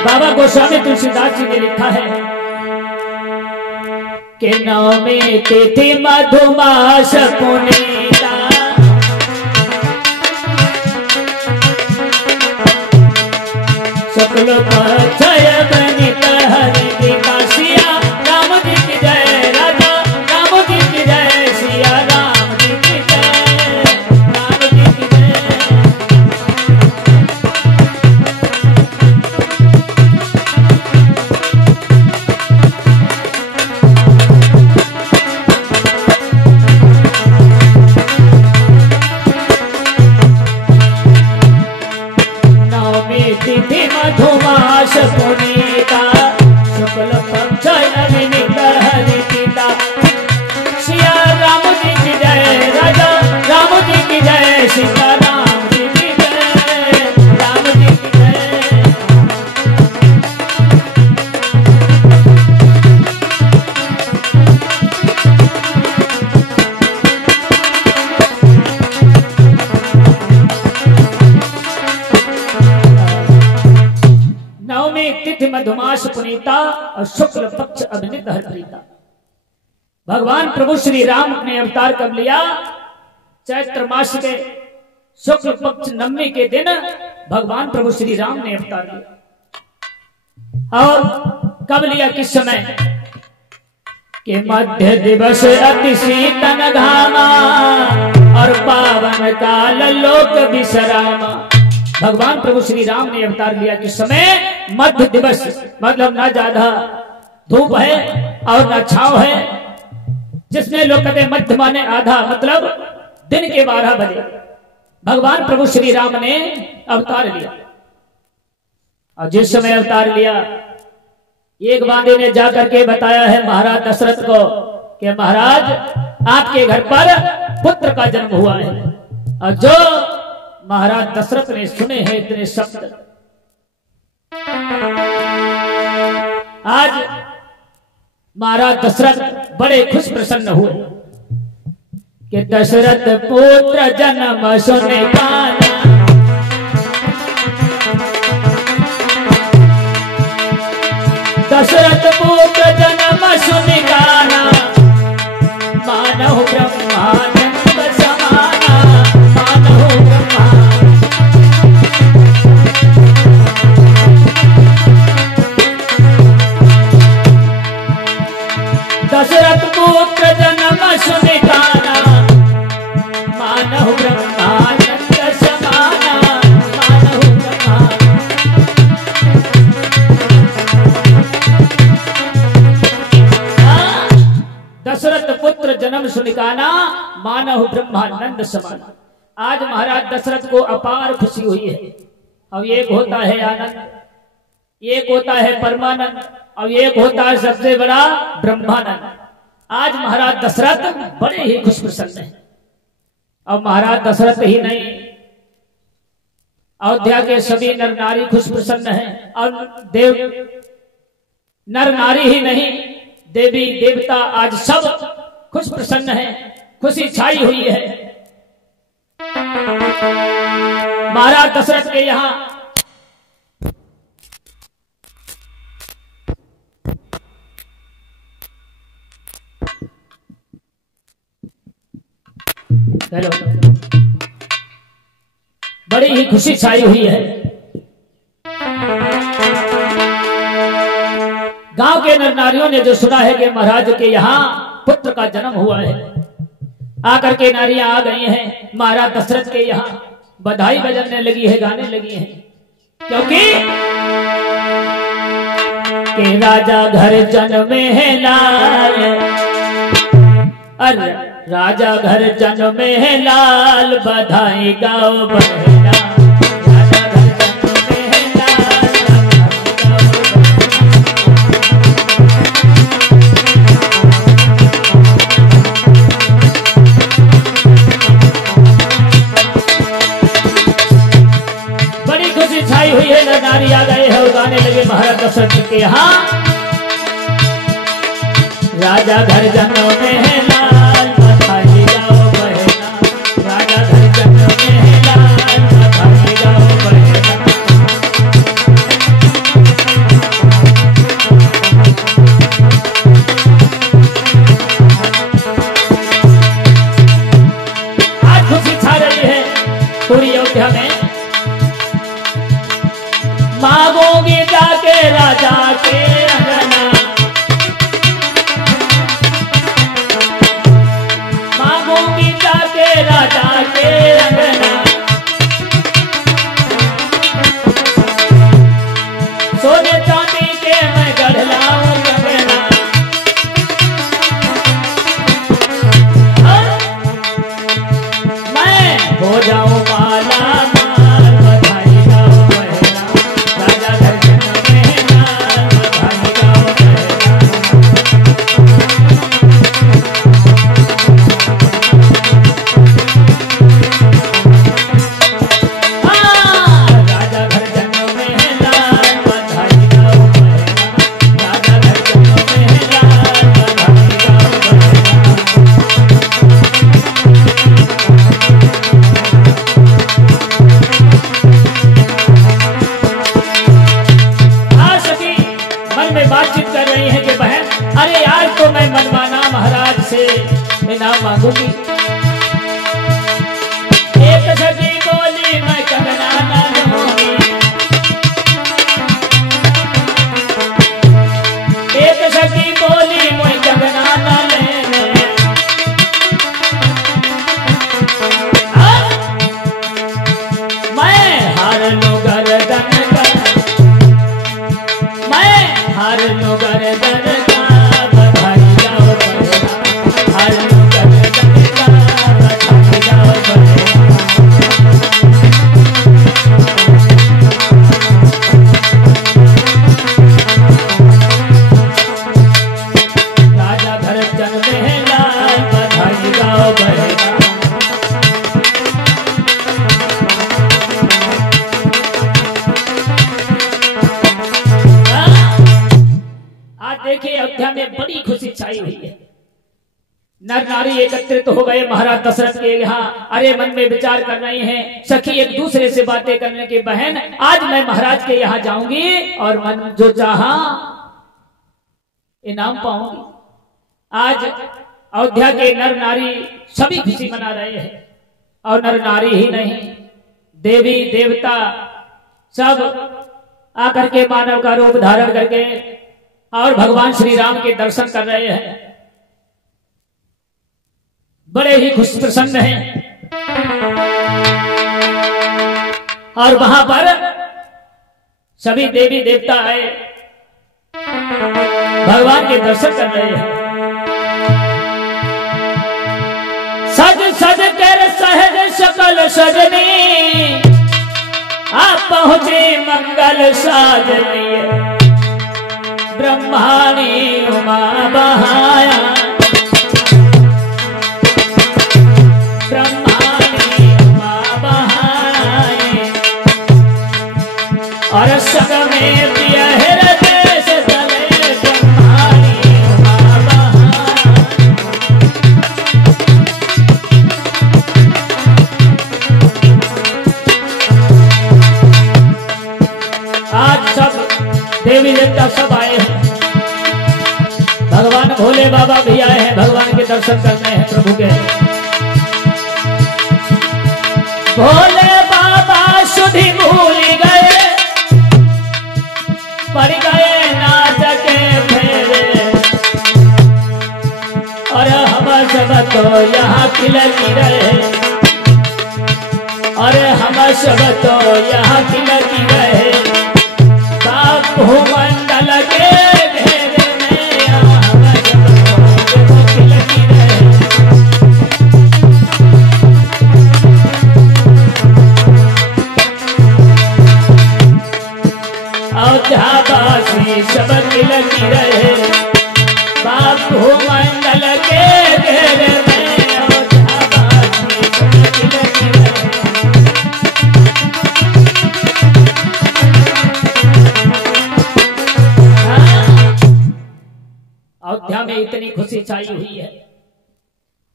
बाबा गोस्वामी तुलसीदास जी ने लिखा है कि नवमी तिथि मधुमास पुनीता, शुक्ल पक्ष अवनीत हरि विकासिया, राम जी की जय, राजा राम जी की जय, सिया राम जी की जय, राम जी की जय। तिथि मधुमास पुनीता, शुक्ल पक्ष अवनीत हरि पिता, सिया राम जी की जय, राजा राम जी की जय, सीता राम जी की जय, राम जी की जय। नवमी तिथि मधुमास पुनीता और शुक्ल पक्ष अवनीत हरिप्रीता। भगवान प्रभु श्री राम ने अवतार कब लिया? चैत्र मास के शुक्ल पक्ष नवमी के दिन भगवान प्रभु श्री राम ने अवतार लिया। और कब लिया, किस समय? कि मध्य दिवस अति शीतन घामा और पावन काल लोक विश्रामा। भगवान प्रभु श्री राम ने अवतार लिया किस समय? मध्य दिवस, मतलब ना ज्यादा धूप है और ना छाव है, जिसमें लोग कहते हैं मध्य माने आधा, मतलब दिन के 12 बजे भगवान प्रभु श्री राम ने अवतार लिया। और जिस समय अवतार लिया, एक बांदे ने जाकर के बताया है महाराज दशरथ को कि महाराज आपके घर पर पुत्र का जन्म हुआ है। और जो महाराज दशरथ ने सुने हैं इतने शब्द, आज महाराज दशरथ बड़े खुश प्रसन्न हुए कि दशरथ पुत्र जन्म सुने पाना, दशरथ पुत्र जन्म सुने गाना, मानव ब्रह्मानंद समाना, मानव दशरथ पुत्र जन्म सुने गाना, मानव ब्रह्मानंद समाना, मानव दशरथ पुत्र जन्म सुनिकाना, मानव ब्रह्मानंद समाना। आज महाराज दशरथ को अपार खुशी हुई है। अब एक होता है आनंद, एक होता है परमानंद, और एक होता है सबसे बड़ा ब्रह्मानंद। आज महाराज दशरथ बड़े ही खुश प्रसन्न हैं। और महाराज दशरथ ही नहीं, अयोध्या के सभी नर नारी खुश प्रसन्न हैं। और देव नर नारी ही नहीं, देवी देवता आज सब खुश प्रसन्न हैं, खुशी छाई हुई है। महाराज दशरथ के यहाँ हेलो, बड़ी ही खुशी छाई हुई है। गांव के नर नारियों ने जो सुना है कि महाराज के यहाँ पुत्र का जन्म हुआ है, आकर के नारियां आ गई हैं महाराज दशरथ के यहाँ, बधाई बजने लगी है, गाने लगी हैं, क्योंकि के राजा घर जन्मे है लाल, अरे राजा घर जन्मे है लाल, बधाई गाओ बहना, राजा घर जन्मे है लाल, बड़ी खुशी छाई हुई है। नारी आ गए हैं और गाने लगे महाराज दशरथ जी के यहाँ, राजा घर जन्मे है लाल, बधाई गाओ बहना, राजा घर जन्मे है लाल, बधाई गाओ बहना। मांगूंगी जाके राजा के अंगना, मांगूंगी जाके राजा के अंगना, सोने चांदी के मैं गढ़ लाऊं कंगना, मैं हो जाऊं माला माल, बधाई गाओ बहना, राजा दर्शन में नाल, बधाई गाओ बहना। राजा दर्शन में नाल, बधाई गाओ बहना, राजा दर्शन में नाल, बधाई गाओ बहना। सखी मन में बातचीत कर रही है कि बहन, अरे आज तो मैं मनमाना महाराज से इनाम मांगूंगी। एक सखी बोली मैं कंगना न लूंगी, एक सखी बोली मैं कंगना न लेने, मैं हार लूं गर्दन का, मैं हार लूं गर्दन का, बधाई गाओ बहना, हार लूं गर्दन का, बधाई गाओ बहना। राजा धड़कन में लाल, बधाई गाओ बहना। आज देखिए अयोध्या में बड़ी खुशी छाई हुई है। नर नारी एकत्रित हो गए महाराज दशरथ के यहाँ। अरे मन में विचार कर रहे हैं सखी एक दूसरे से बातें करने की, बहन आज मैं महाराज के यहाँ जाऊंगी और मन जो चाहा इनाम पाऊंगी। आज अयोध्या के नर नारी सभी खुशी मना रहे हैं, और नर नारी ही नहीं देवी देवता सब आकर के मानव का रूप धारण करके और भगवान श्री राम के दर्शन कर रहे हैं, बड़े ही खुश प्रसन्न हैं। और वहां पर सभी देवी देवता आए, भगवान के दर्शन कर रहे हैं। सज सज कर सहज सकल सजनी, आप पहुंचे मंगल साजनी, ब्रह्माणी उमा बहाया, ब्रह्माणी उमा बहाए, और सग में प्रिय हृदय से चले, ब्रह्माणी उमा बहाए। आज सब देवी देवता सब आए हैं, भगवान भोले बाबा भी आए हैं, भगवान के दर्शन करने हैं प्रभु के। भोले बाबा सुधि भूल गए, पड़ गए नाच के फेरे, और हम सब तो यहाँ खिलकी रहे, और हम सब तो यहाँ खिलकी रहे, भूमंडल के घेरे में हम सब तो खिलकी रहे। अयोध्यावासी सब खिलकी रहे, भूमंडल के घेरे में अयोध्यावासी सब खिलकी रहे। अयोध्या में इतनी खुशी छाई हुई है।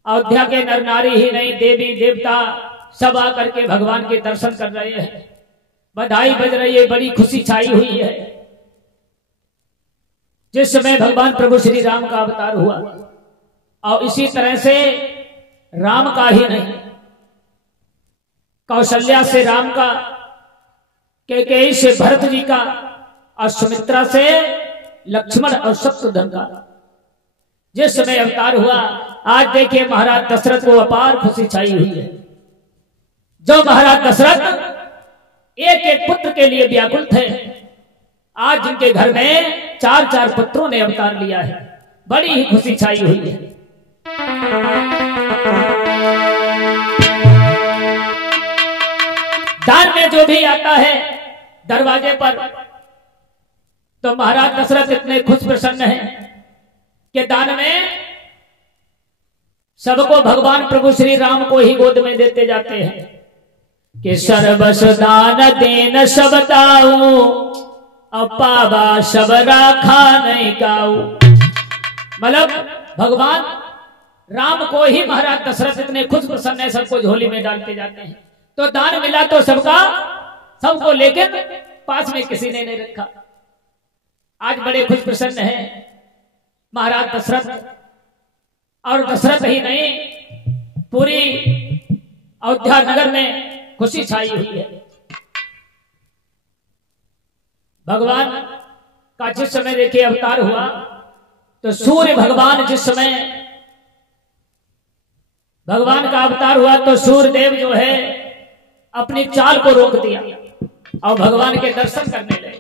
अयोध्या के नर नारी ही नहीं देवी देवता सब आकर के भगवान के दर्शन कर रहे हैं, बधाई बज रही है, बड़ी खुशी छाई हुई है। जिस समय भगवान प्रभु श्री राम का अवतार हुआ, और इसी तरह से राम का ही नहीं, कौशल्या से राम का, कैकेयी से भरत जी का और सुमित्रा से लक्ष्मण और शत्रुघ्न का जिस समय अवतार हुआ, आज देखिए महाराज दशरथ को अपार खुशी छाई हुई है। जो महाराज दशरथ एक एक पुत्र के लिए व्याकुल थे, आज जिनके घर में 4-4 पुत्रों ने अवतार लिया है, बड़ी ही खुशी छाई हुई है। दान में जो भी आता है दरवाजे पर, तो महाराज दशरथ इतने खुश प्रसन्न हैं कि दान में सबको भगवान प्रभु श्री राम को ही गोद में देते जाते हैं कि सर्वस दान देन सब ताऊ, अपावा सब राखा नहीं काऊ। मतलब भगवान राम को ही महाराज दशरथ इतने खुश प्रसन्न है, सबको झोली में डालते जाते हैं। तो दान मिला तो सबको, लेकिन पास में किसी ने नहीं रखा। आज बड़े खुश प्रसन्न है महाराज दशरथ, और दशरथ ही नहीं पूरी अयोध्या नगर में खुशी छाई हुई है। भगवान का जिस समय देखिए अवतार हुआ, तो सूर्य भगवान जिस समय भगवान का अवतार हुआ, तो सूर्य देव जो है अपनी चाल को रोक दिया और भगवान के दर्शन करने लगे।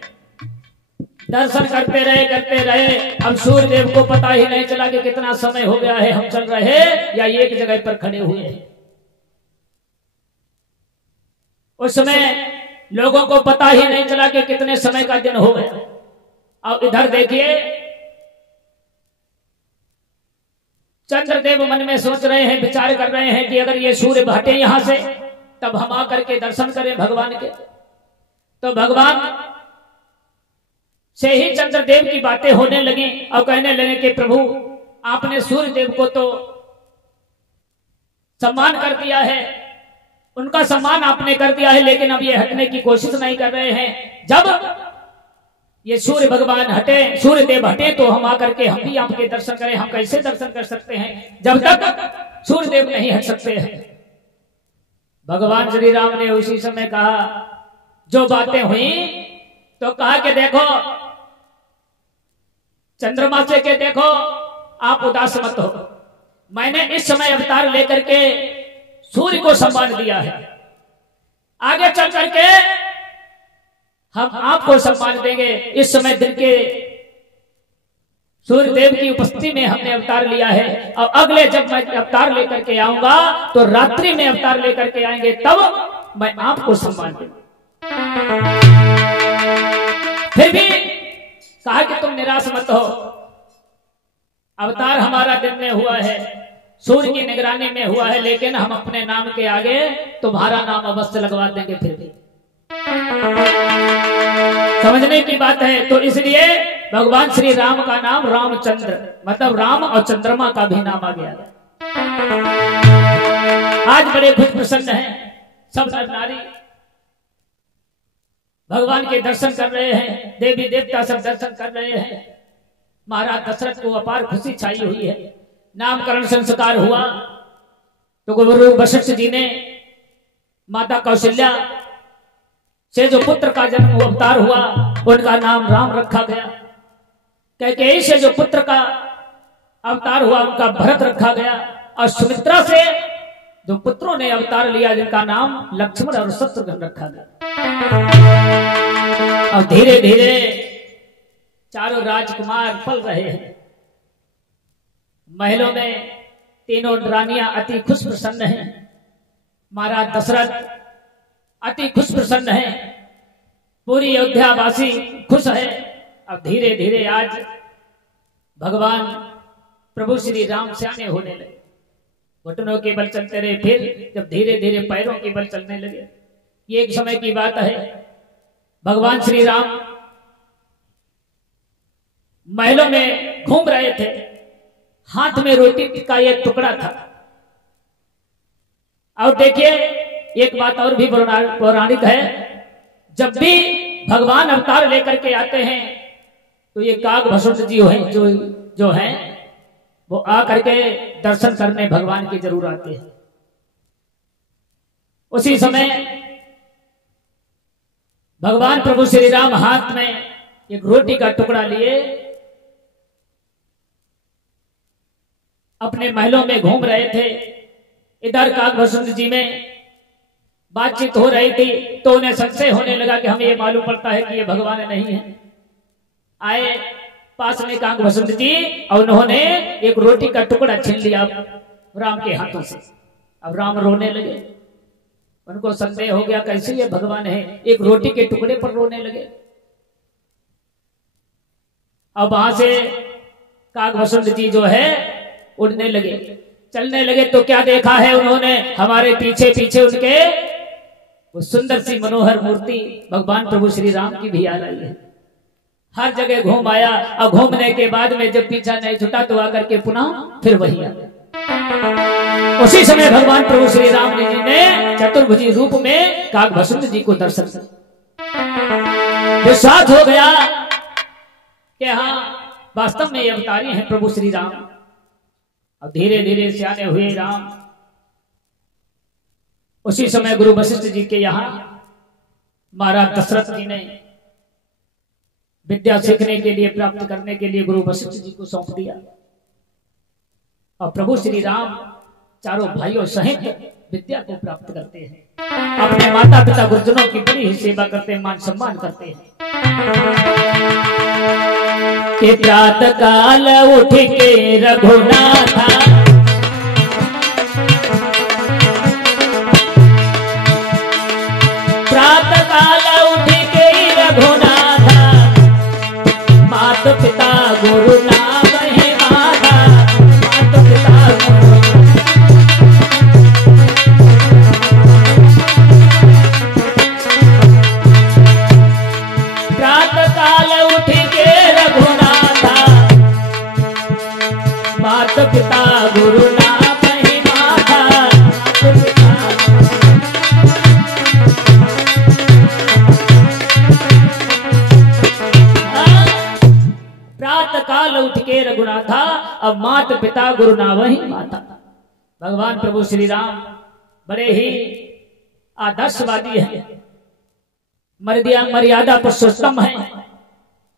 दर्शन करते रहे। अब सूर्य देव को पता ही नहीं चला कि कितना समय हो गया है, हम चल रहे या एक जगह पर खड़े हुए हैं। उस समय लोगों को पता ही नहीं चला कि कितने समय का दिन हो गया। अब इधर देखिए चंद्रदेव मन में सोच रहे हैं, विचार कर रहे हैं कि अगर ये सूर्य हटे यहां से, तब हम आकर के दर्शन करें भगवान के। तो भगवान से ही चंद्रदेव की बातें होने लगी और कहने लगे कि प्रभु आपने सूर्य देव को तो सम्मान कर दिया है, उनका सम्मान आपने कर दिया है, लेकिन अब ये हटने की कोशिश नहीं कर रहे हैं। जब ये सूर्य भगवान हटे, सूर्य देव हटे, तो हम आकर के हम भी आपके दर्शन करें। हम कैसे दर्शन कर सकते हैं जब तक सूर्य देव नहीं हट सकते हैं। भगवान श्री राम ने उसी समय कहा जो बातें हुई, तो कहा कि देखो चंद्रमा से के देखो आप उदास मत हो, मैंने इस समय अवतार लेकर के सूर्य को सम्मान दिया है, आगे चल करके हम आपको सम्मान देंगे। इस समय दिन के सूर्य देव की उपस्थिति में हमने अवतार लिया है, और अगले जब मैं अवतार लेकर के आऊंगा तो रात्रि में अवतार लेकर के आएंगे, तब मैं आपको सम्मान दूंगा। फिर भी कहा कि तुम निराश मत हो, अवतार हमारा दिन में हुआ है, सूर्य की निगरानी में हुआ है, लेकिन हम अपने नाम के आगे तुम्हारा नाम अवश्य लगवा देंगे। फिर भी समझने की बात है। तो इसलिए भगवान श्री राम का नाम रामचंद्र, मतलब राम और चंद्रमा का भी नाम आ गया। आज बड़े खुश प्रसन्न हैं सब नर नारी, भगवान के दर्शन कर रहे हैं, देवी देवता सब दर्शन कर रहे हैं। महाराज दशरथ को अपार खुशी छाई हुई है। नामकरण संस्कार हुआ तो गुरु वशिष्ठ जी ने माता कौशल्या से जो पुत्र का जन्म अवतार हुआ, उनका नाम राम रखा गया। कैकेयी से जो पुत्र का अवतार हुआ, उनका भरत रखा गया। और सुमित्रा से जो पुत्रों ने अवतार लिया, जिनका नाम लक्ष्मण और शत्रुघ्न रखा गया। और धीरे धीरे चारों राजकुमार पल रहे हैं। महलों में तीनों रानियां अति खुश प्रसन्न हैं। महाराज दशरथ अति खुश प्रसन्न है, पूरी अयोध्यावासी खुश है। अब धीरे धीरे आज भगवान प्रभु श्री राम सियाने होने लगे, घुटनों के बल चलते रहे, फिर जब धीरे धीरे पैरों के बल चलने लगे। ये एक समय की बात है। भगवान श्री राम महलों में घूम रहे थे, हाथ में रोटी का एक टुकड़ा था। और देखिए एक बात और भी पौराणिक है, जब भी भगवान अवतार लेकर के आते हैं तो ये काग भसुंड जी जो हैं वो आकर के दर्शन करने भगवान की जरूर आते हैं। उसी समय भगवान प्रभु श्री राम हाथ में एक रोटी का टुकड़ा लिए अपने महलों में घूम रहे थे। इधर काकभस्म जी में बातचीत हो रही थी तो उन्हें संशय होने लगा कि हमें ये मालूम पड़ता है कि ये भगवान नहीं है। आए पास में काकभस्म जी और उन्होंने एक रोटी का टुकड़ा छीन लिया राम के हाथों से। अब राम रोने लगे, उनको संदेह हो गया कैसे ये भगवान है, एक रोटी के टुकड़े पर रोने लगे। अब वहां से काकभस्म जी जो है उड़ने लगे, चलने लगे तो क्या देखा है उन्होंने, हमारे पीछे पीछे उनके वो सुंदर सी मनोहर मूर्ति भगवान प्रभु श्री राम की भी आ रही है। हर जगह घूम आया और घूमने के बाद में जब पीछा नहीं छुटा तो आकर के पुनः फिर वही आ गया। उसी समय भगवान प्रभु श्री राम जी ने चतुर्भुजी रूप में काकभस्म जी को दर्शन दिया। विश्वास हो गया कि हाँ वास्तव में ये अवतारी हैं प्रभु श्री राम। और धीरे धीरे सियाने हुए राम। उसी समय गुरु वशिष्ठ जी के यहाँ महाराज दशरथ जी ने विद्या सीखने के लिए प्राप्त करने के लिए गुरु वशिष्ठ जी को सौंप दिया। और प्रभु श्री राम चारों भाइयों सहित विद्या को प्राप्त करते हैं। अपने माता पिता गुरुजनों की बड़ी ही सेवा करते हैं, मान सम्मान करते हैं। कि प्रातः काल उठ के रघुनाथा प्रातः काल उठ के रघुनाथा माता पिता गुरु नाम है माता माता पिता गुरु। प्रातः काल उठ के रघुनाथा माता पिता गुरु नाम है माता माता पिता। प्रातः काल उठ के रघुनाथा अब माता पिता गुरु नावहि माता। भगवान प्रभु श्री राम बड़े ही आदर्शवादी है, मर्यादा पुरुषोत्तम है।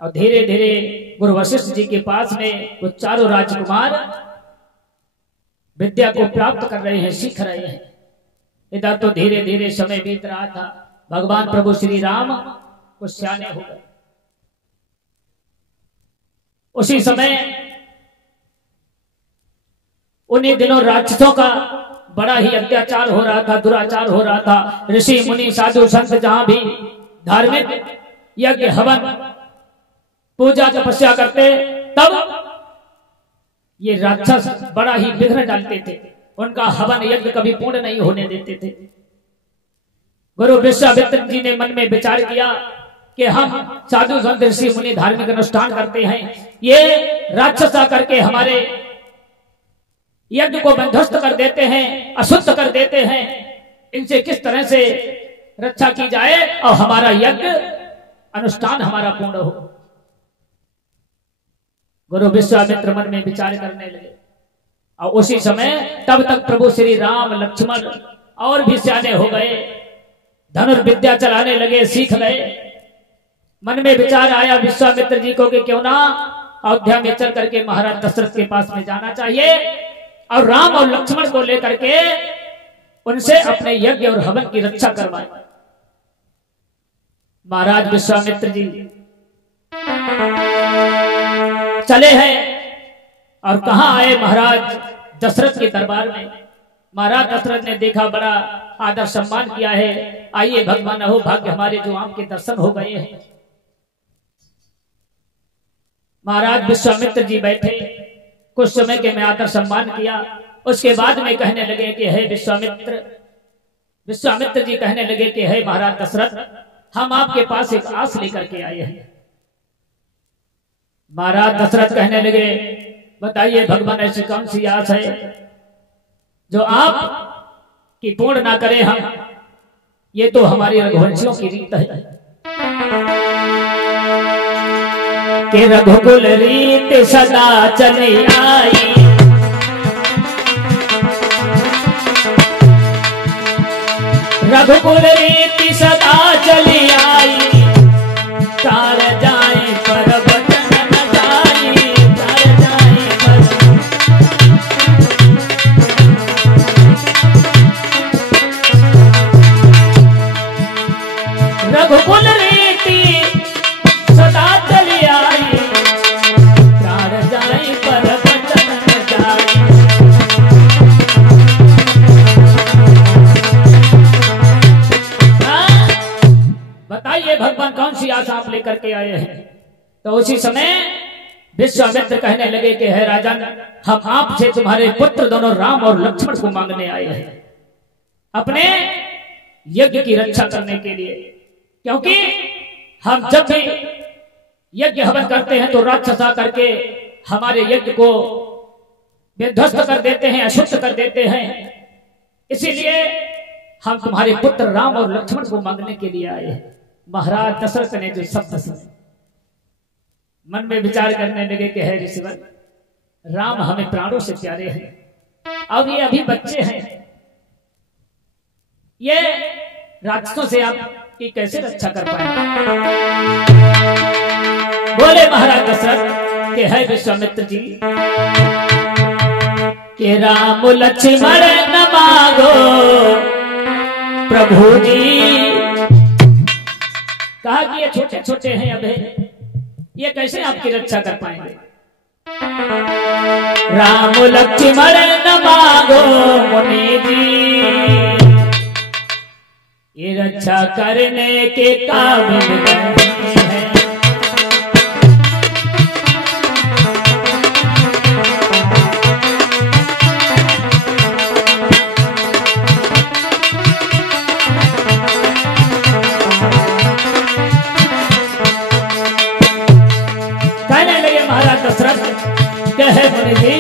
और धीरे धीरे गुरु वशिष्ठ जी के पास में वो चारों राजकुमार विद्या को प्राप्त कर रहे हैं, सीख रहे हैं। इधर तो धीरे धीरे समय बीत रहा था, भगवान प्रभु श्री राम कुछ सियाने हो गए। उसी समय उन्हीं दिनों राक्षसों का बड़ा ही अत्याचार हो रहा था, दुराचार हो रहा था। ऋषि मुनि साधु संत जहां भी धार्मिक यज्ञ हवन पूजा तपस्या करते तब ये राक्षस बड़ा ही विघ्न डालते थे, उनका हवन यज्ञ कभी पूर्ण नहीं होने देते थे। गुरु विश्वामित्र जी ने मन में विचार किया कि हम साधु संत ऋषि मुनि धार्मिक अनुष्ठान करते हैं, ये राक्षस आकर के हमारे यज्ञ को बंध्वस्त कर देते हैं, अशुद्ध कर देते हैं। इनसे किस तरह से रक्षा की जाए और हमारा यज्ञ अनुष्ठान हमारा पूर्ण हो। गुरु विश्वामित्र मन में विचार करने लगे। और उसी समय तब तक प्रभु श्री राम लक्ष्मण और भी सियाने हो गए, धनुर्विद्या चलाने लगे, सीख गए। मन में विचार आया विश्वामित्र जी को कि क्यों ना अयोध्या में चल करके महाराज दशरथ के पास में जाना चाहिए और राम और लक्ष्मण को लेकर के उनसे अपने यज्ञ और हवन की रक्षा करवाए। महाराज विश्वामित्र जी चले हैं और कहां आए महाराज दशरथ के दरबार में। महाराज दशरथ ने देखा, बड़ा आदर सम्मान किया है। आइए भगवान हो भाग्य हमारे जो आपके दर्शन हो गए हैं। महाराज विश्वामित्र जी बैठे, कुछ समय के मैं आदर सम्मान किया। उसके बाद में कहने लगे कि हे विश्वामित्र जी कहने लगे कि हे महाराज दशरथ, हम आपके पास एक आस लेकर के आए हैं। महाराज दशरथ कहने लगे, बताइए भगवान, ऐसी कौन सी आस है जो आप की पूर्ण ना करें हम? ये तो हमारी रघुवंशियों की रीत है कि रघुकुल रीत सदा चली आई, रघुकुल रीत सदा चली आई। आस आप लेकर के आए हैं। तो उसी समय विश्वामित्र कहने लगे कि है राजन, हम आपसे तुम्हारे पुत्र दोनों राम और लक्ष्मण को मांगने आए हैं अपने यज्ञ की रक्षा करने के लिए, क्योंकि हम जब भी यज्ञ हवन करते हैं तो राक्षस आकर के हमारे यज्ञ को विध्वस्त कर देते हैं, अशुद्ध कर देते हैं। इसीलिए हम तुम्हारे पुत्र राम और लक्ष्मण को मांगने के लिए आए हैं। महाराज दशरथ ने जो शब्द सुने मन में विचार करने लगे कि है ऋषिवर, राम हमें प्राणों से प्यारे हैं, अब ये अभी बच्चे हैं, ये राक्षसों से आपकी कैसे रक्षा कर पाएंगे। बोले महाराज दशरथ के है विश्वामित्र जी कि राम लक्ष्मण न मांगो प्रभु जी। कहा कि ये छोटे छोटे हैं, अबे ये कैसे आपकी रक्षा कर पाएंगे। राम लक्ष्मण न मांगो मुनि जी, ये रक्षा करने के काबिल नहीं है। कहे मुनि जी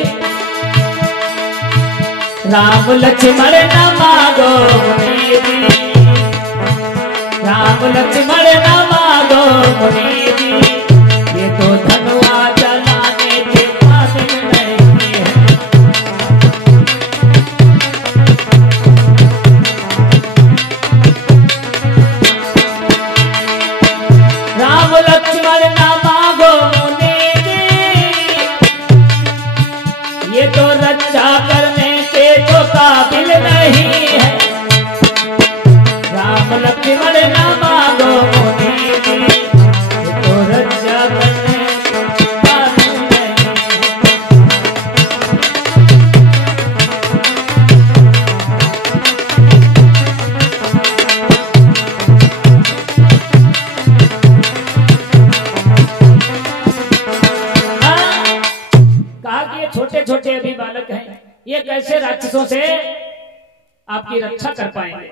राम लक्ष्मण न मांगो मुनि जी, राम लक्ष्मण न मांगो मुनि जी, ये तो धनुआ जलाने के काबिल नहीं है। राम लक्ष्मण न मांगो ये तो रक्षा करने के तो काबिल नहीं है। राम लक्ष्मण न मांगो मुनि जी, ये तो रक्षा करने के काबिल नहीं है। कहा कि ये छोटे छोटे अभी बालक हैं, ये कैसे राक्षसों से आपकी रक्षा कर पाएंगे।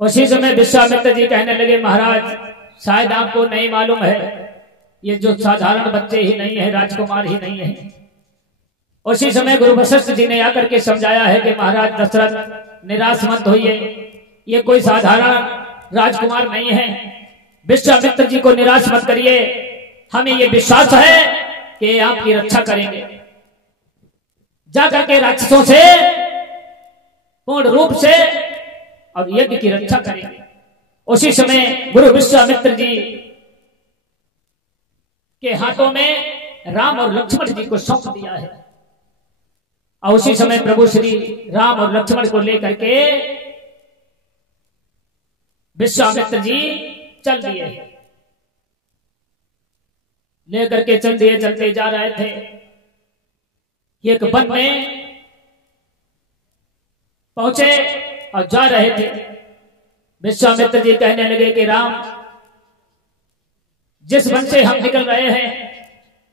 उसी समय विश्वामित्र जी कहने लगे महाराज शायद आपको नहीं मालूम है, ये जो साधारण बच्चे ही नहीं है, राजकुमार ही नहीं है। उसी समय गुरु वशिष्ठ जी ने आकर के समझाया है कि महाराज दशरथ निराश मत होइए, ये कोई साधारण राजकुमार नहीं है। विश्वामित्र जी को निराश मत करिए, हमें ये विश्वास है कि आपकी रक्षा करेंगे। जाकर के राक्षसों से पूर्ण रूप से और यज्ञ की रक्षा करेंगे। उसी समय गुरु विश्वामित्र जी के हाथों में राम और लक्ष्मण जी को सौंप दिया है। और उसी समय प्रभु श्री राम और लक्ष्मण को लेकर के विश्वामित्र जी चल दिए, लेकर के चल दिए। चलते जा रहे थे, एक वन में पहुंचे और जा रहे थे। विश्वामित्र जी कहने लगे कि राम, जिस वन से हम निकल रहे हैं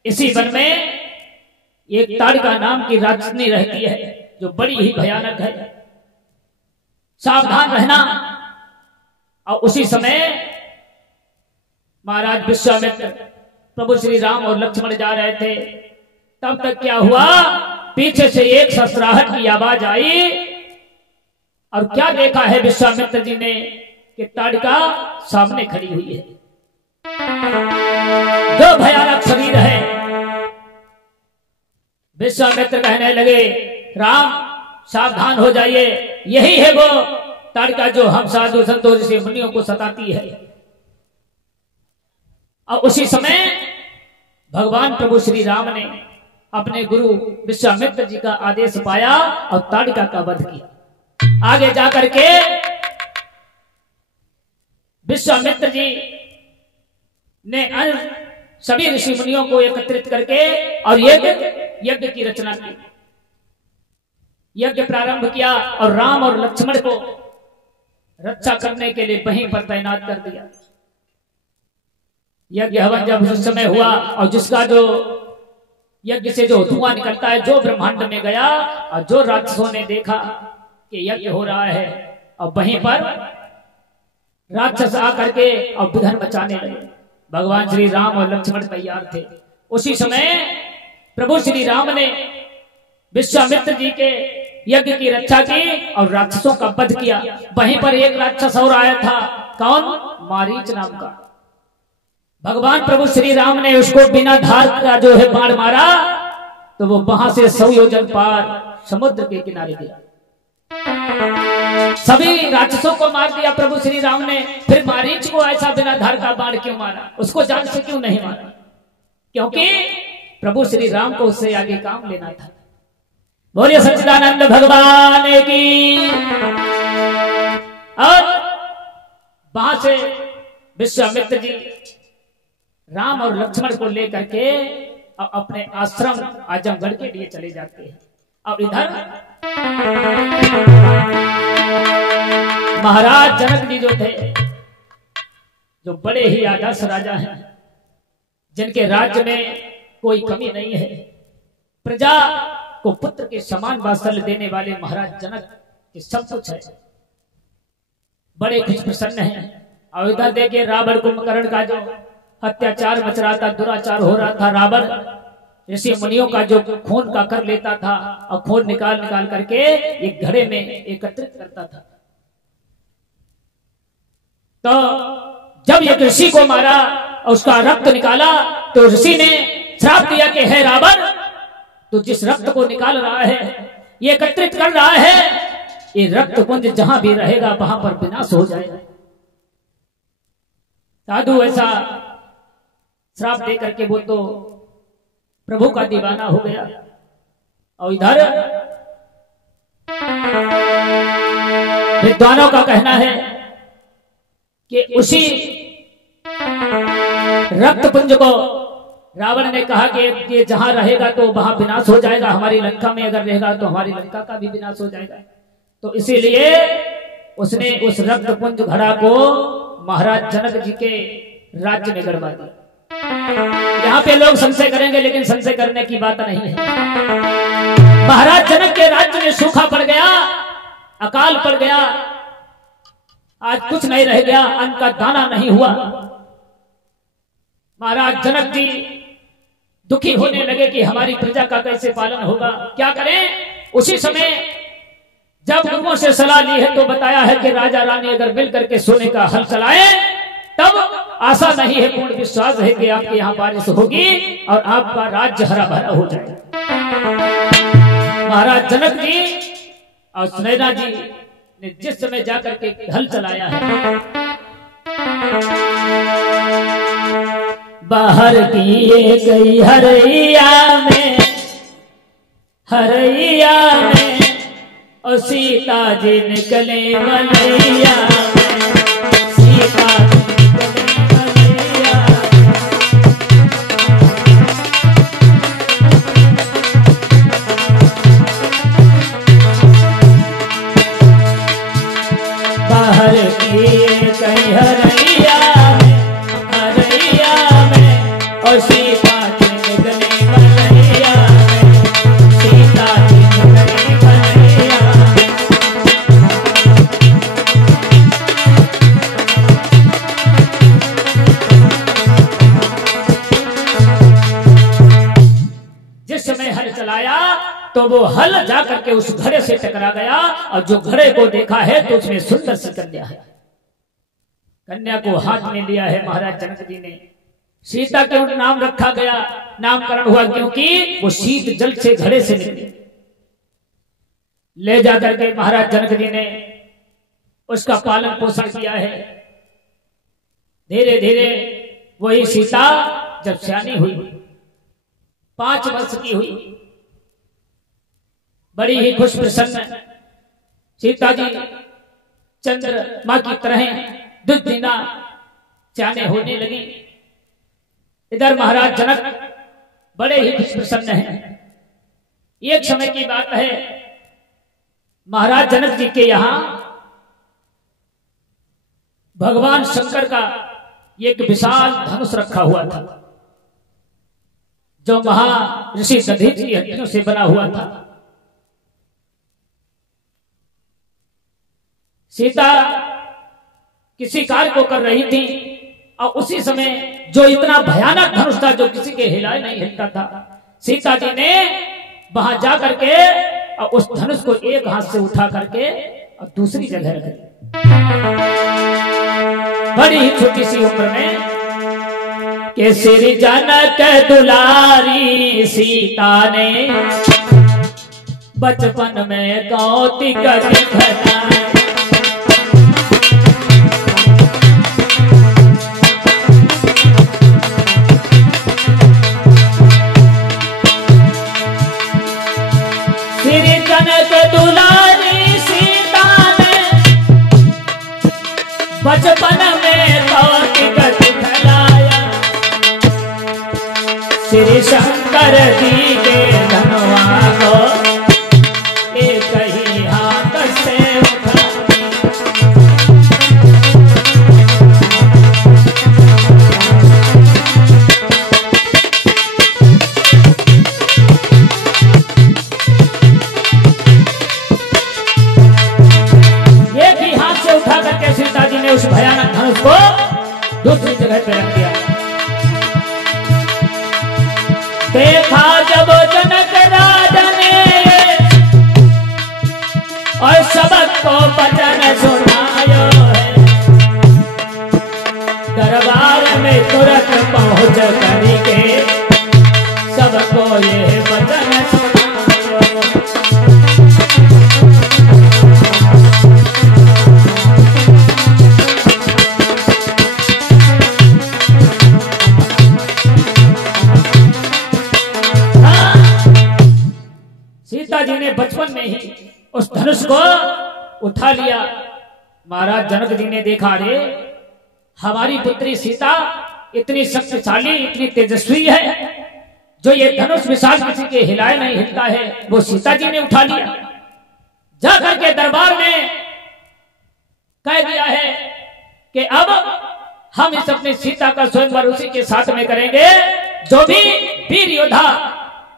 इसी वन में एक ताड़िका नाम की राक्षसनी रहती है जो बड़ी ही भयानक है, सावधान रहना। और उसी समय महाराज विश्वामित्र प्रभु श्री राम और लक्ष्मण जा रहे थे, तब तक क्या हुआ, पीछे से एक ससराहट की आवाज आई। और क्या देखा है विश्वामित्र जी ने कि ताड़िका सामने खड़ी हुई है, जो भयानक शरीर है। विश्वामित्र कहने लगे राम सावधान हो जाइए, यही है वो ताड़िका जो हम साधु संतों ऋषि मुनियों को सताती है। और उसी समय भगवान प्रभु श्री राम ने अपने गुरु विश्वामित्र जी का आदेश पाया और ताड़िका का वध किया। आगे जाकर के विश्वामित्र जी ने सभी ऋषि मुनियों को एकत्रित करके और यज्ञ की रचना की, यज्ञ प्रारंभ किया और राम और लक्ष्मण को रक्षा करने के लिए वहीं पर तैनात कर दिया। यज्ञ हवन जब उस समय हुआ और जिसका जो यज्ञ से जो धुआं निकलता है जो ब्रह्मांड में गया और जो राक्षसों ने देखा कि यज्ञ हो रहा है और वहीं पर राक्षस आकर के और विघ्न मचाने लगे। भगवान श्री राम और लक्ष्मण तैयार थे। उसी समय प्रभु श्री राम ने विश्वामित्र जी के यज्ञ की रक्षा की और राक्षसों का वध किया। वहीं पर एक राक्षस और आया था, कौन? मारीच नाम का। भगवान प्रभु श्री राम ने उसको बिना धार का जो है बाण मारा तो वो वहां से 100 योजन पार समुद्र के किनारे गया। सभी राक्षसों को मार दिया प्रभु श्री राम ने। फिर मारीच को ऐसा बिना धार का बाण क्यों मारा? उसको जान से क्यों नहीं मारा? क्योंकि प्रभु श्री राम को उससे आगे काम लेना था। बोलिए सच्चिदानंद भगवान की। और वहां से विश्वामित्र जी राम और लक्ष्मण को लेकर के अपने आश्रम आजमगढ़ के लिए चले जाते हैं। और इधर महाराज जनक जी जो थे, जो बड़े ही आदर्श राजा हैं, जिनके राज्य में कोई कमी नहीं है, प्रजा को पुत्र के समान वात्सल्य देने वाले महाराज जनक के सब कुछ है, बड़े खुश प्रसन्न हैं। और इधर देखिए रावण कुंभकर्ण का जो अत्याचार मच रहा था, दुराचार हो रहा था। रावण ऋषि मुनियों का जो खून का कर लेता था और खून निकाल निकाल करके एक घड़े में एकत्रित करता था। तो जब ये ऋषि को मारा और उसका रक्त निकाला तो ऋषि ने श्राप दिया कि हे रावण, तो जिस रक्त को निकाल रहा है, ये एकत्रित कर रहा है, ये रक्त पुंज जहां भी रहेगा वहां पर विनाश हो जाएगा। साधु ऐसा श्राप दे करके वो तो प्रभु का दीवाना हो गया। और इधर विद्वानों का कहना है कि उसी रक्त पुंज को रावण ने कहा कि ये जहां रहेगा तो वहां विनाश हो जाएगा, हमारी लंका में अगर रहेगा तो हमारी लंका का भी विनाश हो जाएगा। तो इसीलिए उसने उस रक्त पुंज घड़ा को महाराज जनक जी के राज्य में गड़वा दिया। यहाँ पे लोग संशय करेंगे, लेकिन संशय करने की बात नहीं है। महाराज जनक के राज्य में सूखा पड़ गया, अकाल पड़ गया, आज कुछ नहीं रह गया, अन्न का दाना नहीं हुआ। महाराज जनक जी दुखी होने लगे कि हमारी प्रजा का कैसे पालन होगा, क्या करें। उसी समय जब गुरुओं से सलाह ली है तो बताया है कि राजा रानी अगर मिल करके सोने का हल चलाए तब आशा नहीं है, पूर्ण विश्वास है कि आपके यहाँ बारिश होगी और आपका राज्य हरा भरा हो जाएगा। महाराज जनक जी और सुनैना जी ने जिस समय जाकर के हल चलाया है, बाहर किए गई हरैया में, हरैया में और सीता जी निकले मलैया में, सीता जी बाहर किए कहीं हरैया में और सीता जी निकले मलैया में, सीता जी निकले मलैया। जिस समय हल चलाया तो वो हल जाकर के उस घड़े से टकरा गया और जो घड़े को देखा है तो उसमें सुंदर सी कन्या है। कन्या को हाथ में लिया है महाराज जनक जी ने। सीता क्यों नाम रखा गया, नामकरण हुआ क्योंकि वो शीत जल से घड़े से निकली। ले जाकर के महाराज जनक जी ने उसका पालन पोषण किया है। धीरे धीरे वही सीता जब सयानी हुई, 5 वर्ष की हुई, बड़ी ही खुश प्रसन्न सीता जी चंद्रमा की तरह दुर्दिना सयाने होने लगी। इधर महाराज जनक बड़े ही खुश प्रसन्न हैं। एक समय की बात है, महाराज जनक जी के यहां भगवान शंकर का एक विशाल धनुष रखा हुआ था जो महा ऋषि दधीचि की हड्डियों से बना हुआ था। सीता किसी कार्य को कर रही थी और उसी समय जो इतना भयानक धनुष था जो किसी के हिलाए नहीं हिलता था, सीता जी ने वहां जा करके और उस धनुष को एक हाथ से उठा करके और दूसरी जगह रख दी। बड़ी ही छोटी सी उम्र में के श्री जनक दुलारी सीता ने बचपन में कौतिक दिखलाए। श्री जनक दुलारी सीता ने बचपन में कौतिक दिखलाया। श्री शंकर जी के धनुआ को एक ही हाथ से उठा। एक ही हाथ से उठा करके सीता जी ने उस भयानक धनुष को दूसरी जगह पे रख दिया। देखा जब जनक राजा ने और सबको वचन सुनायो है, दरबार में तुरंत पहुंच करके सबको ये वचन सुनायो। सीता जी ने बचपन में ही उस धनुष को उठा लिया। महाराज जनक जी ने देखा, रे हमारी पुत्री सीता इतनी शक्तिशाली इतनी तेजस्वी है, जो ये धनुष विशाल किसी के हिलाए नहीं हिलता है, वो सीता जी ने उठा लिया। जाकर के दरबार में कह दिया है कि अब हम इस अपनी सीता का स्वयंवर उसी के साथ में करेंगे, जो भी वीर योद्धा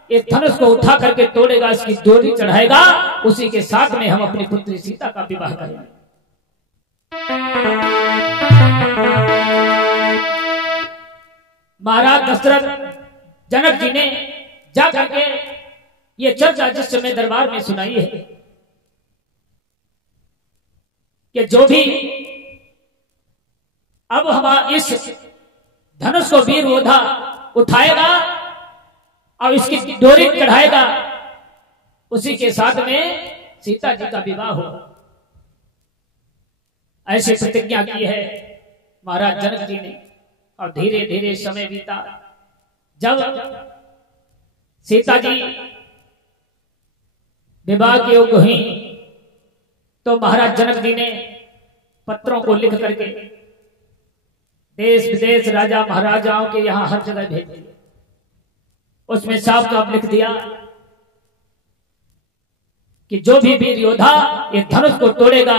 इस धनुष को उठा करके तोड़ेगा, इसकी डोरी चढ़ाएगा, उसी के साथ में हम अपनी पुत्री सीता का विवाह करेंगे। महाराज दशरथ जनक जी ने जाकर के ये चर्चा जिस समय दरबार में सुनाई है कि जो भी अब हम इस धनुष को वीर योद्धा उठाएगा और इसकी डोरी चढ़ाएगा, उसी के साथ में सीता जी का विवाह हो। ऐसी प्रतिज्ञा की है महाराज जनक जी ने। और धीरे धीरे समय बीता। जब सीता जी विवाह के योग्य हुई तो महाराज जनक जी ने पत्रों को लिख करके देश विदेश राजा महाराजाओं के यहां हर जगह भेज दिया। उसमें साफ साफ लिख दिया कि जो भी वीर योद्धा ये धनुष को तोड़ेगा,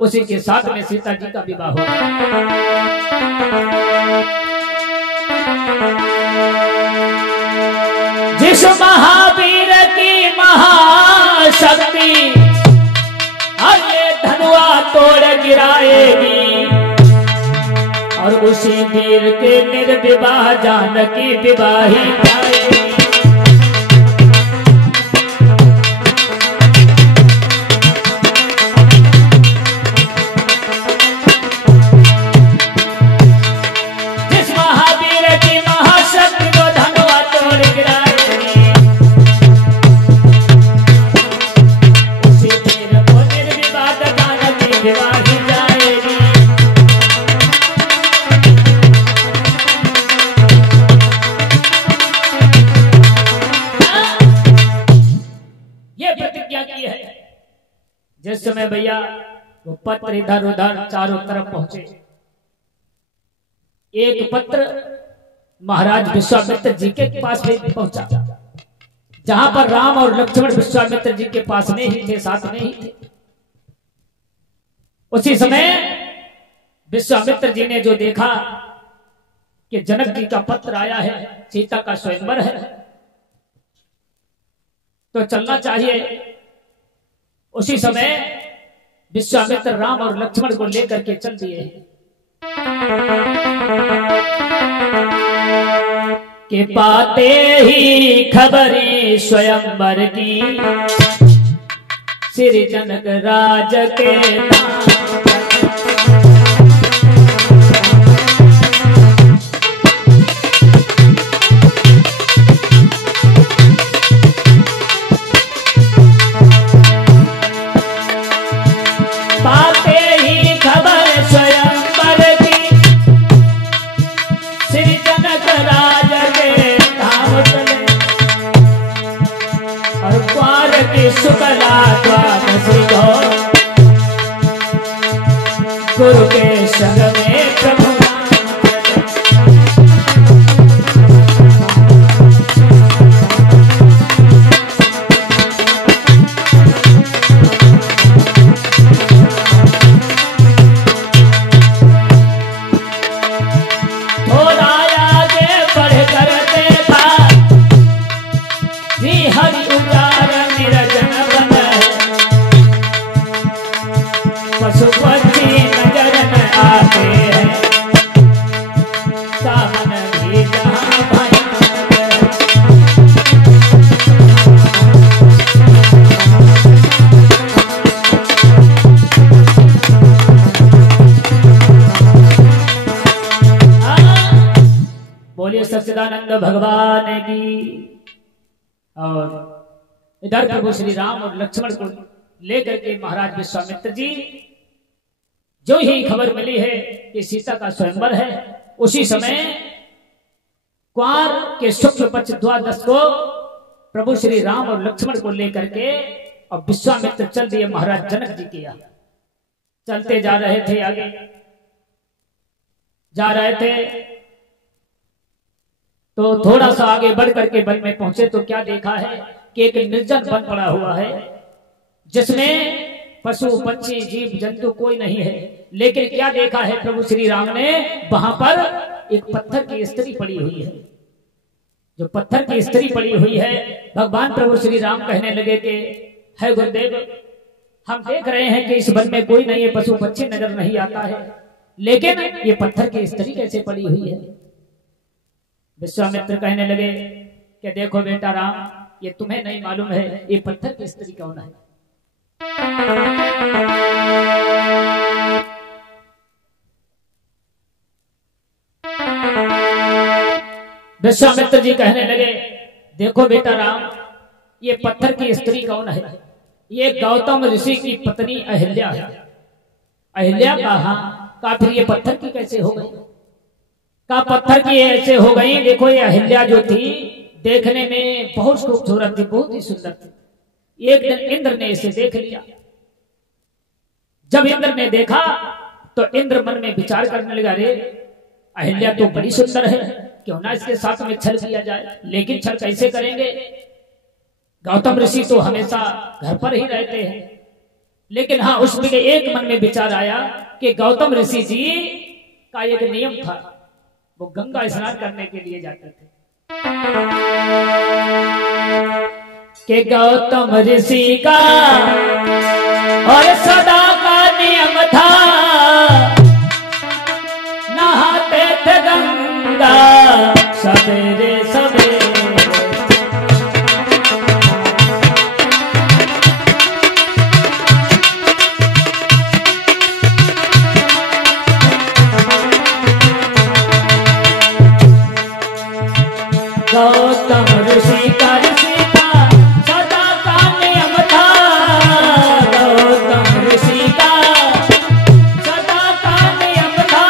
उसी के साथ में सीता जी का विवाह होगा। जिस महावीर की महाशक्ति ये धनुआ तोड़ गिराएगी, और उसी वीर के निर्विवाह जानकी विवाही जाएगी। जिस महावीर की महाशक्ति को धनुआ तोड़ गिराएगी, उसी वीर को निर्विवाह जानकी विवाही जाएगी। जिस समय भैया वो पत्र इधर उधर चारों तरफ पहुंचे, एक पत्र महाराज विश्वामित्र जी के पास भी पहुंचा, जहां पर राम और लक्ष्मण विश्वामित्र जी के पास में ही थे, साथ में ही थे। उसी समय विश्वामित्र जी ने जो देखा कि जनक जी का पत्र आया है, सीता का स्वयंवर है, तो चलना चाहिए। उसी समय विश्वामित्र राम और लक्ष्मण को लेकर के चल दिए कि पाते ही खबरी स्वयंवर की, श्री जनक राज के नाम। पाते ही खबर स्वयंवर की, श्री जनक राज के धाम चले। और द्वार की शुक्ला द्वादशी को, गुरु के संग में प्रभु सच्चिदानंद भगवान की। और इधर प्रभु श्री राम और लक्ष्मण को लेकर के महाराज विश्वामित्र जी, जो ही खबर मिली है कि सीता का स्वयंवर है, उसी समय क्वार के शुक्ल पक्ष द्वादश को प्रभु श्री राम और लक्ष्मण को लेकर के और विश्वामित्र चल दिए महाराज जनक जी के यहाँ। चलते जा रहे थे, आगे जा रहे थे, तो थोड़ा सा आगे बढ़ करके वन में पहुंचे तो क्या देखा है कि एक निर्जन वन पड़ा हुआ है, जिसमें पशु पक्षी जीव जंतु कोई नहीं है। लेकिन क्या देखा है प्रभु श्री राम ने, वहां पर एक पत्थर की स्त्री पड़ी हुई है। जो पत्थर की स्त्री पड़ी हुई है, भगवान प्रभु श्री राम कहने लगे कि है गुरुदेव, हम देख रहे हैं कि इस वन में कोई नहीं है, पशु पक्षी नजर नहीं आता है, लेकिन ये पत्थर की स्त्री कैसे पड़ी हुई है। विश्वामित्र कहने लगे कि देखो बेटा राम, ये तुम्हें नहीं मालूम है ये पत्थर की स्त्री कौन है। विश्वामित्र जी कहने लगे देखो बेटा राम, ये पत्थर की स्त्री कौन है। ये गौतम ऋषि की पत्नी अहिल्या है। अहिल्या का फिर ये पत्थर की कैसे हो गई, का पत्थर की ऐसे हो गई। देखो ये अहिल्या जो थी देखने में बहुत खूबसूरत थी, बहुत ही सुंदर थी। एक दिन इंद्र ने इसे देख लिया। जब इंद्र ने देखा तो इंद्र मन में विचार करने लगा, रे अहिल्या तो बड़ी सुंदर है, क्यों ना इसके साथ में छल किया जाए। लेकिन छल कैसे करेंगे, गौतम ऋषि तो हमेशा घर पर ही रहते हैं। लेकिन हाँ, उसमें एक मन में विचार आया कि गौतम ऋषि जी का एक नियम था, वो गंगा स्नान करने के लिए जाते थे। कि गौतम ऋषि का और सदा का नियम था, नहाते थे गंगा सवेरे सवेरे। गौतम ऋषि का सदा का नियम था, गौतम ऋषि का सदा का नियम था,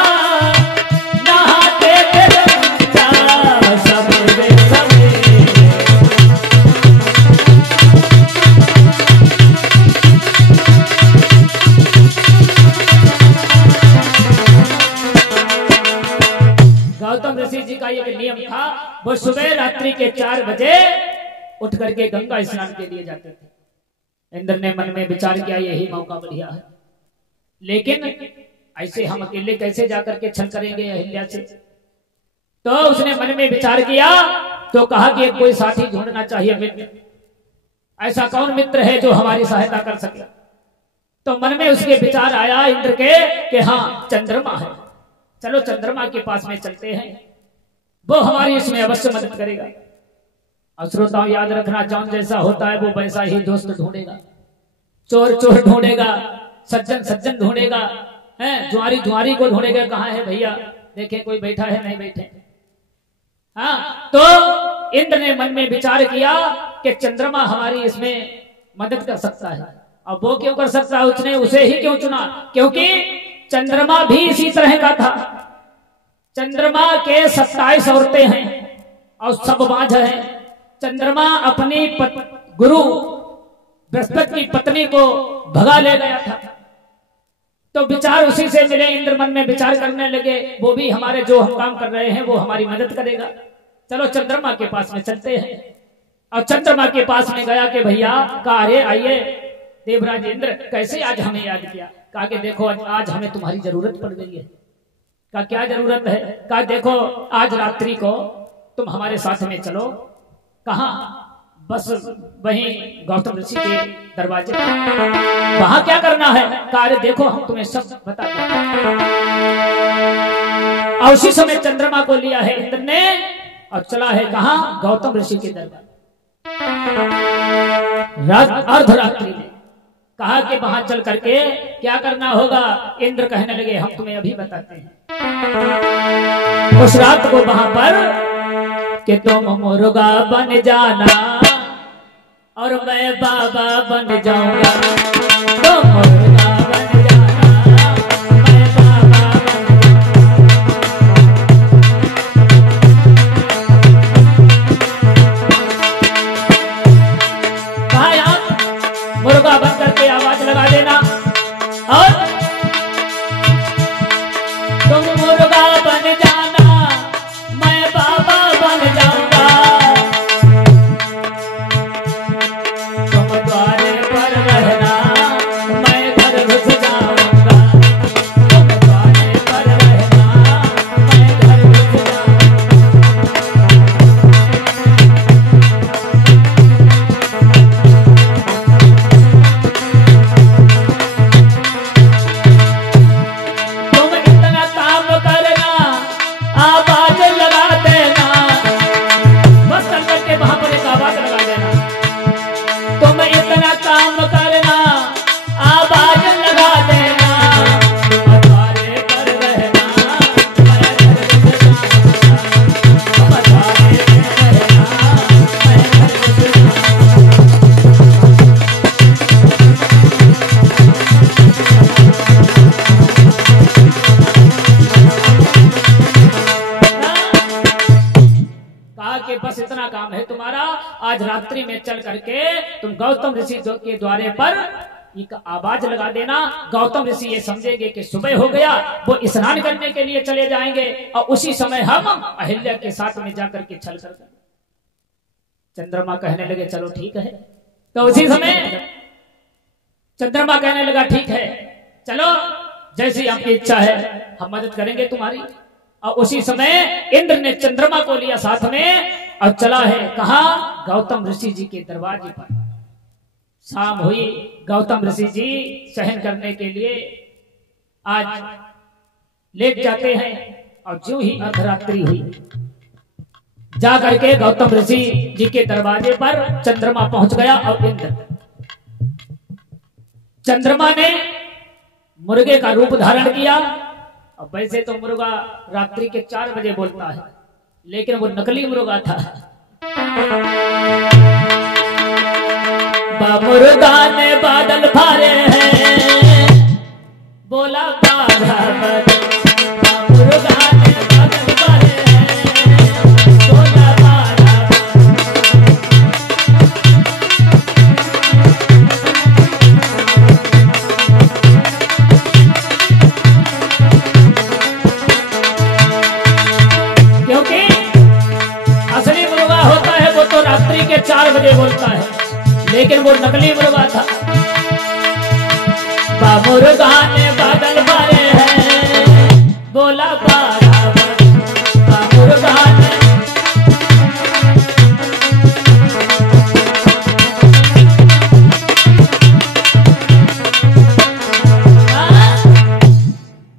नहाते थे गंगा सवेरे सवेरे। गौतम ऋषि जी का एक नियम था, वो सुबह रात्रि के 4 बजे उठ करके गंगा स्नान के लिए जाते थे। इंद्र ने मन में विचार किया यही मौका बढ़िया है, लेकिन ऐसे हम अकेले कैसे जाकर के छल करेंगे अहिल्या से। तो उसने मन में विचार किया तो कहा कि कोई साथी ढूंढना चाहिए, मित्र। ऐसा कौन मित्र है जो हमारी सहायता कर सके? तो मन में उसके विचार आया इंद्र के कि हाँ, चंद्रमा है, चलो चंद्रमा के पास में चलते हैं, वो हमारी इसमें अवश्य मदद करेगा। और श्रोताओं याद रखना, जौन जैसा होता है वो वैसा ही दोस्त ढूंढेगा। चोर चोर ढूंढेगा, सज्जन सज्जन ढूंढेगा, है जुआरी जुआरी को ढूंढेगा, कहाँ है भैया, देखें कोई बैठा है, नहीं बैठे। हाँ, तो इंद्र ने मन में विचार किया कि चंद्रमा हमारी इसमें मदद कर सकता है। अब वो क्यों कर सकता है? उसने उसे ही क्यों चुना? क्योंकि चंद्रमा भी इसी तरह का था। चंद्रमा के 27 औरतें हैं और सब बांझ हैं। चंद्रमा अपनी गुरु बृहस्पति की पत्नी को भगा ले गया था। तो विचार उसी से मिले। इंद्र मन में विचार करने लगे, वो भी हमारे जो हम काम कर रहे हैं वो हमारी मदद करेगा, चलो चंद्रमा के पास में चलते हैं। और चंद्रमा के पास में गया कि भैया कहा, अरे आइए देवराज इंद्र, कैसे आज हमें याद किया? कहा कि देखो आज हमें तुम्हारी जरूरत पड़ गई है। कहा क्या जरूरत है? कहा देखो आज रात्रि को तुम हमारे साथ में चलो। कहाँ? बस वहीं गौतम ऋषि के दरवाजे पर। वहां क्या करना है? कहा अरे देखो हम तुम्हें सब बता देंगे। और उसी समय चंद्रमा को लिया है इंद्र ने और चला है कहाँ? गौतम ऋषि के दरबार। अर्धरात्रि में कहा कि वहां चल करके क्या करना होगा? इंद्र कहने लगे हम तुम्हें अभी बताते हैं। उस रात को वहां पर कि तुम मुर्गा बन जाना और मैं बाबा बन जाऊंगा। तुम मुर्गा बन जाना, मैं बाबा बन जाऊंगा। मुर्गा बन करके आवाज लगा देना और तुम मुर्गा बन जाना, मैं बाबा बन जाऊंगा। तुम द्वारे पर रहना, मैं घर घुस जाऊंगा। तुम द्वारे पर रहना, मैं घर घुस जाऊंगा। तुम इतना काम करना, आवाज लगा देना, बस कर करके वहां पर एक आवाज लगा देना। तुम इतना काम करना, आवाज लगा देना, द्वारे पर रहना, मैं घर घुस जाऊंगा। द्वारे पर रहना, मैं घर घुस कहा कि बस इतना काम है तुम्हारा, आज रात्रि में चल करके तुम गौतम ऋषि के द्वारे पर एक आवाज लगा देना। गौतम ऋषि ये समझेंगे कि सुबह हो गया, वो स्नान करने के लिए चले जाएंगे और उसी समय हम अहिल्या के साथ में जाकर के छल कर। चंद्रमा कहने लगे चलो ठीक है। तो उसी समय चंद्रमा कहने लगा ठीक है, चलो जैसी आपकी इच्छा है हम मदद करेंगे तुम्हारी। और उसी समय इंद्र ने चंद्रमा को लिया साथ में और चला है कहा? गौतम ऋषि जी के दरवाजे पर। शाम हुई, गौतम ऋषि जी शयन करने के लिए आज लेट जाते हैं और जो ही अर्धरात्रि हुई जा करके गौतम ऋषि जी के दरवाजे पर चंद्रमा पहुंच गया। और इंद्र चंद्रमा ने मुर्गे का रूप धारण किया। अब वैसे तो मुर्गा रात्रि के 4 बजे बोलता है, लेकिन वो नकली मुर्गा था। मुर्गा ने बादल फारे हैं, बोला मुर्गा ने बादल फारे हैं, बोला क्योंकि असली मुर्गा होता है वो तो रात्रि के 4 बजे बोलता है, लेकिन वो नकली मुर्गा था। मुर्गा ने बादल मारे हैं, बोला मुर्गा मुर्गा ने।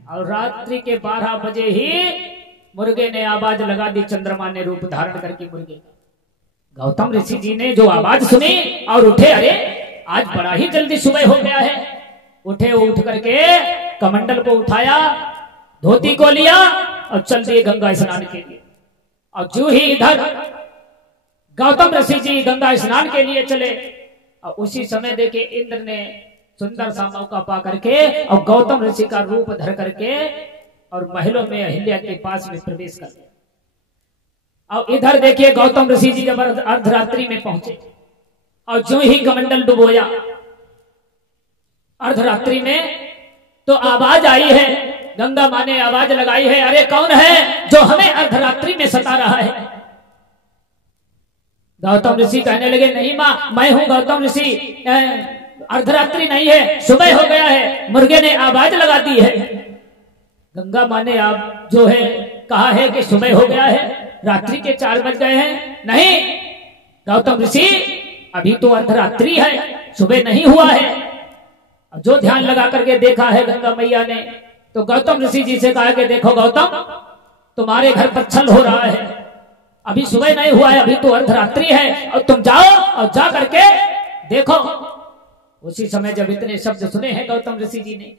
और रात्रि के 12 बजे ही मुर्गे ने आवाज लगा दी, चंद्रमा ने रूप धारण करके मुर्गे। गौतम ऋषि जी ने जो आवाज सुनी और उठे, अरे आज बड़ा ही जल्दी सुबह हो गया है। उठे, उठ करके कमंडल को उठाया, धोती को लिया और चल दिए गंगा स्नान के लिए। और जो ही इधर गौतम ऋषि जी गंगा स्नान के लिए चले और उसी समय देखे इंद्र ने सुंदर सा मौका पा करके और गौतम ऋषि का रूप धर करके और महलों में अहिल्या के पास में प्रवेश कर गया। और इधर देखिए गौतम ऋषि जी जब अर्धरात्रि में पहुंचे और जो ही कमंडल डुबोया अर्धरात्रि में, तो आवाज आई है, गंगा मां ने आवाज लगाई है, अरे कौन है जो हमें अर्धरात्रि में सता रहा है। गौतम ऋषि कहने लगे, नहीं मां, मैं हूं गौतम ऋषि, अर्धरात्रि नहीं है, सुबह हो गया है, मुर्गे ने आवाज लगा दी है। गंगा मां ने आप जो है कहा है कि सुबह हो गया है, रात्रि के 4 बज गए हैं। नहीं गौतम ऋषि, अभी तो अर्धरात्रि है, सुबह नहीं हुआ है। जो ध्यान लगा करके देखा है गंगा मैया ने, तो गौतम ऋषि जी से कहा कि देखो गौतम, तुम्हारे घर पर छल हो रहा है, अभी सुबह नहीं हुआ है, अभी तो अर्धरात्रि है, और तुम जाओ और जा करके देखो। उसी समय जब इतने शब्द सुने हैं गौतम ऋषि जी ने,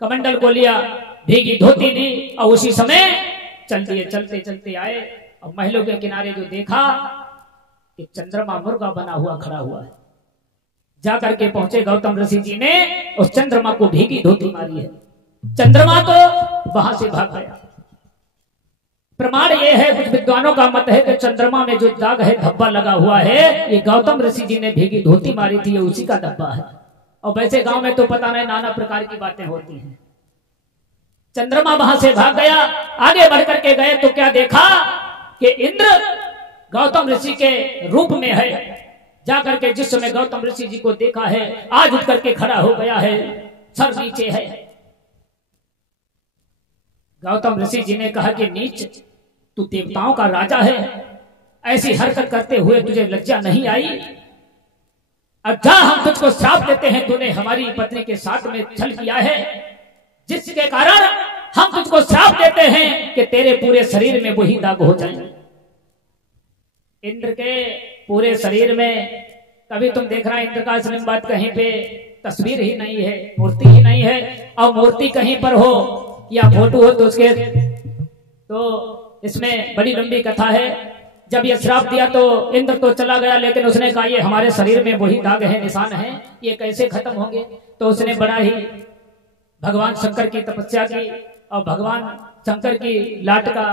कमंडल को लिया, भीगी धोती ली और उसी समय चल दिए। चलते चलते आए और महलों के किनारे जो देखा कि चंद्रमा मुर्गा बना हुआ खड़ा हुआ है। जाकर के पहुंचे गौतम ऋषि जी ने, उस चंद्रमा को भीगी धोती मारी है, चंद्रमा तो वहां से भाग गया। प्रमाण ये है, कुछ विद्वानों का मत है कि चंद्रमा में जो दाग है, धब्बा लगा हुआ है, ये गौतम ऋषि जी ने भीगी धोती मारी थी, ये उसी का धब्बा है। और वैसे गांव में तो पता नहीं, नाना प्रकार की बातें होती हैं। चंद्रमा वहां से भाग गया, आगे बढ़ करके गए तो क्या देखा कि इंद्र गौतम ऋषि के रूप में है। जाकर के जिस समय गौतम ऋषि जी को देखा है, आज उठ करके खड़ा हो गया है, सर नीचे है। गौतम ऋषि जी ने कहा कि नीच, तू देवताओं का राजा है, ऐसी हरकत करते हुए तुझे लज्जा नहीं आई? अब जा, हम तुझको श्राप देते हैं, तूने हमारी पत्नी के साथ में छल किया है, जिसके कारण हम तुझको श्राप देते हैं कि तेरे पूरे शरीर में वही दाग हो जाए। इंद्र के पूरे शरीर में कभी तुम देख रहा, इंद्र का श्रीमबाद कहीं पे तस्वीर ही नहीं है, मूर्ति ही नहीं है। और मूर्ति कहीं पर हो या फोटो हो तो उसके, तो इसमें बड़ी लंबी कथा है। जब ये श्राप दिया तो इंद्र तो चला गया, लेकिन उसने कहा ये हमारे शरीर में वही दाग है, निशान है, ये कैसे खत्म होंगे। तो उसने बड़ा ही भगवान शंकर की तपस्या की और भगवान शंकर की लाट का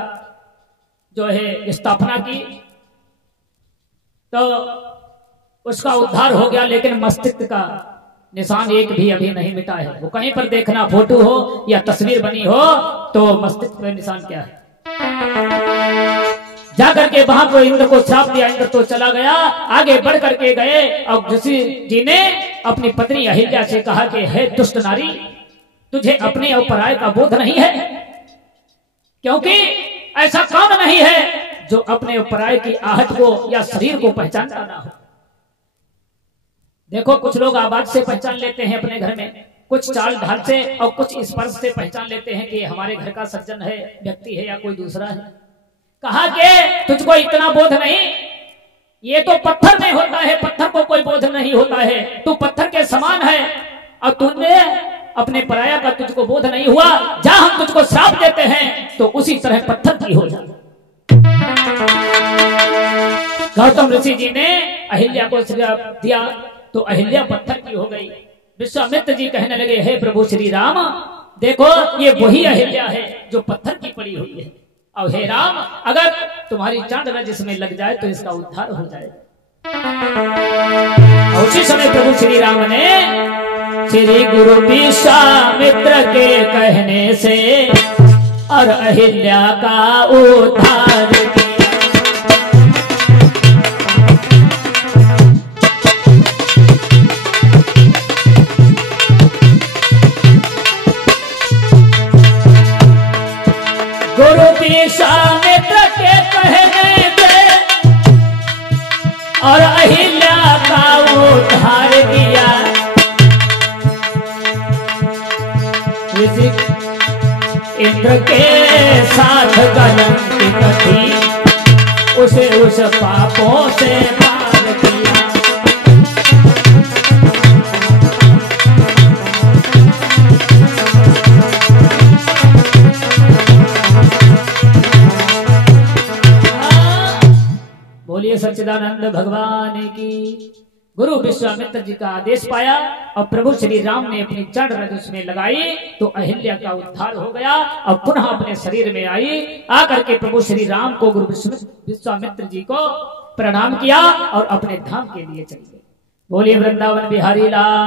जो है स्थापना की, तो उसका उद्धार हो गया। लेकिन मस्तिष्क का निशान एक भी अभी नहीं मिटा है। वो कहीं पर देखना, फोटो हो या तस्वीर बनी हो, तो मस्तिष्क पे निशान क्या है। जाकर के वहां को इंद्र को श्राप दिया, इंद्र तो चला गया। आगे बढ़ करके गए और ऋषि जी ने अपनी पत्नी अहिल्या से कहा कि हे दुष्ट नारी, तुझे अपने और पराये का बोध नहीं है? क्योंकि ऐसा कौन नहीं है जो अपने और पराये की आहट को या शरीर को पहचानता ना हो। देखो, कुछ लोग आवाज से पहचान लेते हैं अपने घर में, कुछ चाल ढाल से और कुछ स्पर्श से पहचान लेते हैं कि हमारे घर का सज्जन है, व्यक्ति है या कोई दूसरा है। कहा कि तुझको इतना बोध नहीं, ये तो पत्थर में होता है, पत्थर को कोई बोध नहीं होता है, तू पत्थर के समान है और तूने अपने पराया का तुझको बोध नहीं हुआ। जा, हम तुझको श्राप देते हैं तो उसी तरह पत्थर की हो जाए। गौतम ऋषि जी ने अहिल्या को श्राप दिया तो अहिल्या पत्थर की हो गई। विश्वामित्र जी कहने लगे, हे प्रभु श्री राम, देखो ये वही अहिल्या है जो पत्थर की पड़ी हुई है, और हे राम, अगर तुम्हारी चांद न जिसमें लग जाए तो इसका उद्धार हो जाए। और उसी समय प्रभु श्री राम ने श्री गुरु विश्वामित्र के कहने से और अहिल्या का उद्धार किया। गुरु उसे उस पापों से पार किया। बोलिए सच्चिदानंद भगवान की। गुरु विश्वामित्र जी का आदेश पाया और प्रभु श्री राम ने अपनी जड़ रज उसमें लगाई तो अहिल्या का उद्धार हो गया और पुनः अपने शरीर में आई। आकर के प्रभु श्री राम को गुरु विश्वामित्र जी को प्रणाम किया और अपने धाम के लिए चले गए। बोलिए वृंदावन बिहारी लाल।